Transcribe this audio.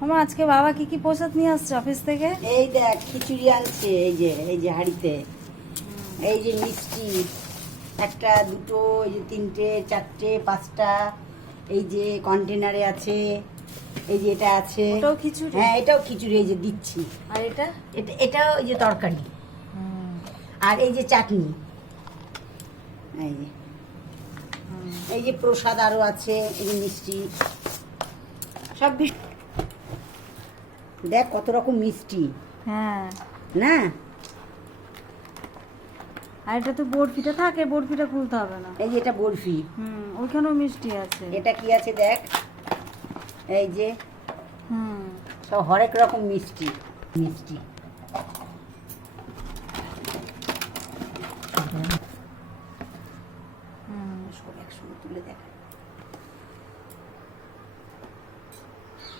আমার আজকে বাবা কি কি প্রসাদ নিয়ে আসছে অফিস থেকে এই দেখ খিচুড়ি আনছে এই যে এই যে হাঁড়িতে এই যে মিষ্টি একটা দুটো এই যে তিনটে চারটে পাঁচটা এই যে কন্টেনারে আছে এই যে এটা আছে ওটাও খিচুড়ি হ্যাঁ এটাও খিচুড়ি এই যে দিচ্ছি আর এটা এটা এটাও এই যে তরকারি আর এই যে চাটনি এই যে এই যে প্রসাদ আরও আছে এই যে মিষ্টি সব দেখ কত রকম মিষ্টি। হ্যাঁ। না? আর এটা তো বরফিটা থাকে বরফিটা খুলতে হবে না। এই যে এটা বরফি হুম ওইখানেও মিষ্টি আছে। এটা কি আছে দেখ? এই যে হুম। সব হরেক রকম মিষ্টি মিষ্টি। হুম। সব একসঙ্গে তুলে দেখা